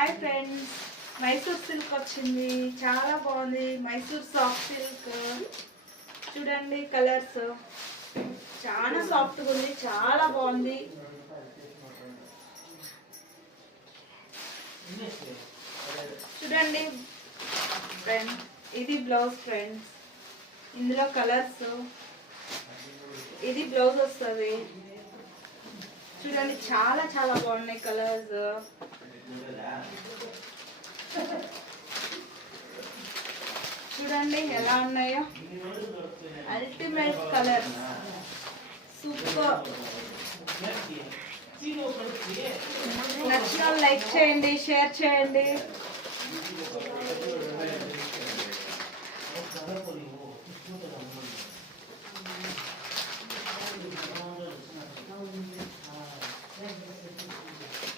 Hi friends, Mysore silk వచ్చింది. చాలా బాగుంది. మైసూర్ సాఫ్ట్ సిల్క్ చూడండి, కలర్స్ చాలా సాఫ్ట్గా ఉంది, చాలా బాగుంది. చూడండి ఫ్రెండ్స్, ఇది బ్లౌజ్ ఫ్రెండ్స్. ఇందులో కలర్స్, ఇది బ్లౌజ్ వస్తుంది. చూడండి చాలా చాలా బాగున్నాయి కలర్స్. చూడండి ఎలా ఉన్నాయో, అల్టిమేట్ కలర్స్, సూపర్. నచ్చిన లైక్ చేయండి, షేర్ చేయండి.